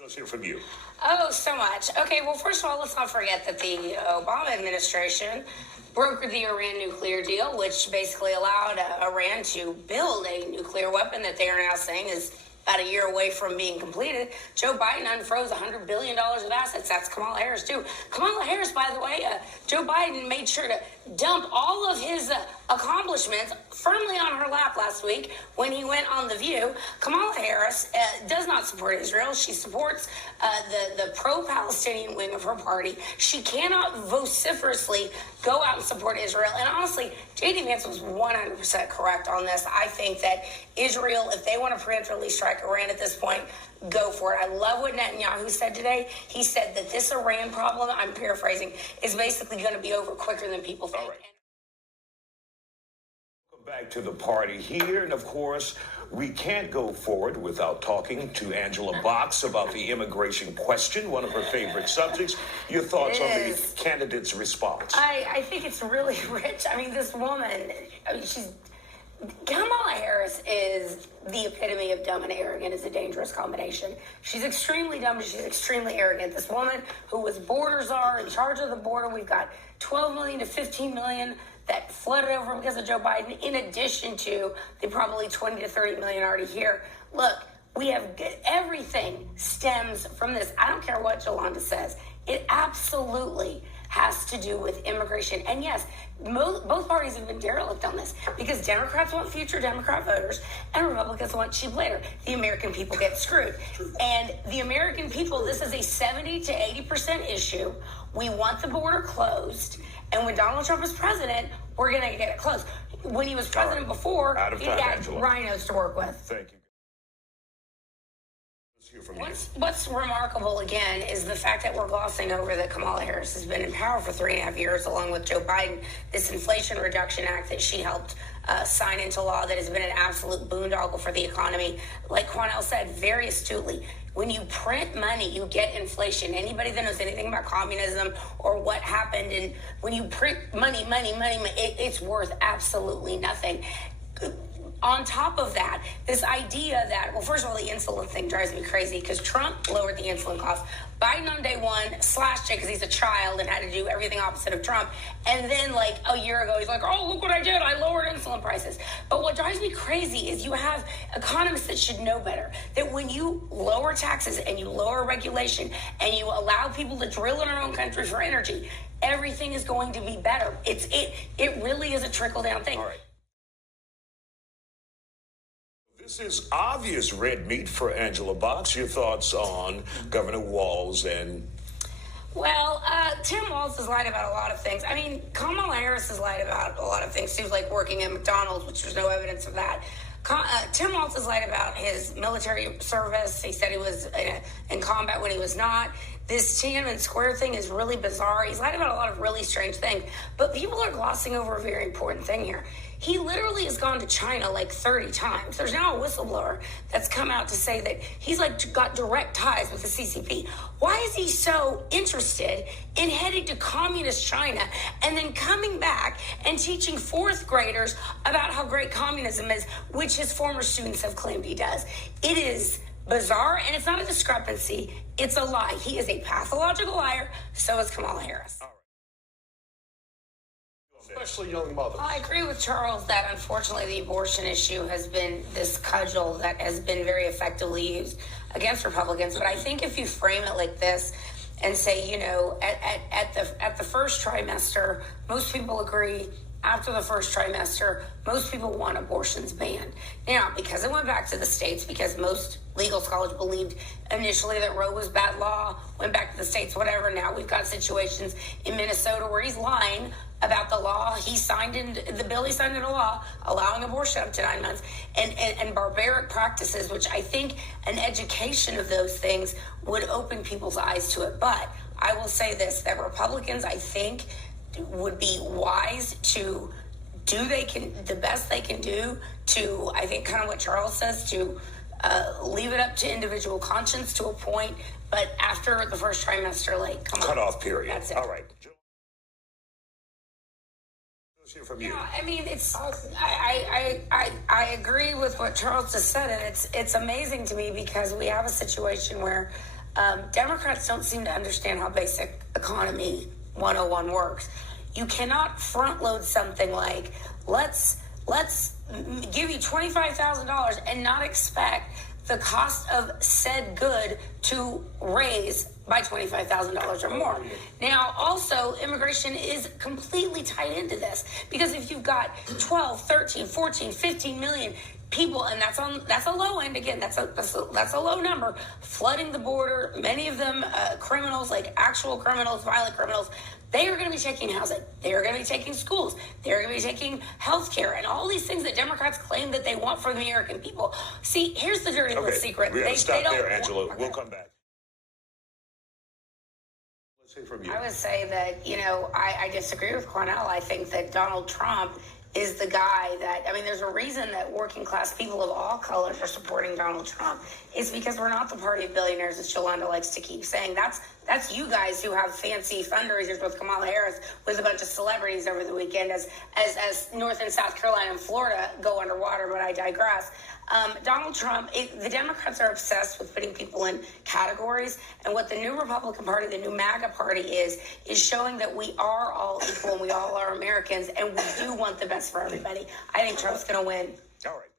Let's hear from you. Oh, so much. Okay, well, first of all, let's not forget that the Obama administration brokered the Iran nuclear deal, which basically allowed Iran to build a nuclear weapon that they are now saying is about a year away from being completed. Joe Biden unfroze $100 billion of assets. That's Kamala Harris, too. Kamala Harris, by the way, Joe Biden made sure to dump all of his accomplishments firmly on her lap last week when he went on The View. Kamala Harris does not support Israel. She supports the pro-Palestinian wing of her party. She cannot vociferously go out and support Israel. And honestly, J.D. Vance was 100% correct on this. I think that Israel, if they want to preemptively strike Iran at this point, go for it. I love what Netanyahu said today. He said that this Iran problem, I'm paraphrasing, is basically going to be over quicker than people think. All right. Back to the party here, and of course, we can't go forward without talking to Angela Box about the immigration question, one of her favorite subjects. Your thoughts on the candidate's response? I think it's really rich. I mean, this woman, Kamala Harris is the epitome of dumb and arrogant. Is a dangerous combination. She's extremely dumb, but she's extremely arrogant. This woman who was border czar, in charge of the border. We've got 12 million to 15 million that flooded over because of Joe Biden, in addition to the probably 20 to 30 million already here. Look, we have everything stems from this. I don't care what Jolanda says. It absolutely has to do with immigration. And yes, both parties have been derelict on this because Democrats want future Democrat voters and Republicans want cheap labor. The American people get screwed. And the American people, this is a 70 to 80% issue. We want the border closed. And when Donald Trump is president, we're going to get it closed. When he was president before, he had rhinos to work with. Thank you. What's remarkable, again, is the fact that we're glossing over that Kamala Harris has been in power for 3.5 years, along with Joe Biden, this Inflation Reduction Act that she helped sign into law that has been an absolute boondoggle for the economy. Like Quanell said very astutely, when you print money, you get inflation. Anybody that knows anything about communism or what happened, and when you print money, it's worth absolutely nothing. On top of that, this idea that, well, first of all, the insulin thing drives me crazy because Trump lowered the insulin cost. Biden on day one slashed it because he's a child and had to do everything opposite of Trump. And then, like, a year ago, he's like, oh, look what I did. I lowered insulin prices. But what drives me crazy is you have economists that should know better, that when you lower taxes and you lower regulation and you allow people to drill in our own country for energy, everything is going to be better. It really is a trickle-down thing. All right. This is obvious red meat for Angela Box. Your thoughts on Governor Walz and... Well, Tim Walz has lied about a lot of things. I mean, Kamala Harris has lied about a lot of things. Seems like working at McDonald's, which there's no evidence of that. Tim Walz has lied about his military service. He said he was in combat when he was not. This Tiananmen Square thing is really bizarre. He's lied about a lot of really strange things. But people are glossing over a very important thing here. He literally has gone to China like 30 times. There's now a whistleblower that's come out to say that he's like got direct ties with the CCP. Why is he so interested in heading to communist China and then coming back and teaching fourth graders about how great communism is, which his former students have claimed he does? It is bizarre, and it's not a discrepancy. It's a lie. He is a pathological liar. So is Kamala Harris. Especially young mothers. I agree with Charles that unfortunately the abortion issue has been this cudgel that has been very effectively used against Republicans. But I think if you frame it like this and say, you know, at the first trimester, most people agree. After the first trimester, most people want abortions banned. Now, because it went back to the states, because most legal scholars believed initially that Roe was bad law, went back to the states, whatever. Now we've got situations in Minnesota where he's lying about the law. He signed into the bill, he signed into law, allowing abortion up to 9 months, and barbaric practices, which I think an education of those things would open people's eyes to it. But I will say this, that Republicans, I think, would be wise to do the best they can do to, I think, kind of what Charles says, to leave it up to individual conscience to a point, but after the first trimester, like, come on. Cut off period. That's it. All right. Let's hear from you. Yeah, I mean, it's, I agree with what Charles just said, and it's amazing to me because we have a situation where Democrats don't seem to understand how basic economy 101 works. You cannot front load something like, let's give you $25,000 and not expect the cost of said good to raise by $25,000 or more. Now, also, immigration is completely tied into this, because if you've got 12, 13, 14, 15 million people, and that's a low end, again, that's a low number, flooding the border, many of them criminals, like actual criminals, violent criminals, they are going to be taking housing. They are going to be taking schools. They're going to be taking health care and all these things that Democrats claim that they want for the American people. See, here's the dirty little secret. We got to stop there, don't Angela. want, We'll come back. Let's hear from you. I would say that, I disagree with Cornell. I think that Donald Trump is the guy that, there's a reason that working class people of all colors are supporting Donald Trump. It's because we're not the party of billionaires, as Shalonda likes to keep saying. That's you guys who have fancy fundraisers with Kamala Harris with a bunch of celebrities over the weekend as North and South Carolina and Florida go underwater, but I digress. Donald Trump, the Democrats are obsessed with putting people in categories, and what the new Republican Party, the new MAGA Party is showing that we are all equal and we all are Americans, and we do want the best for everybody. I think Trump's going to win. All right.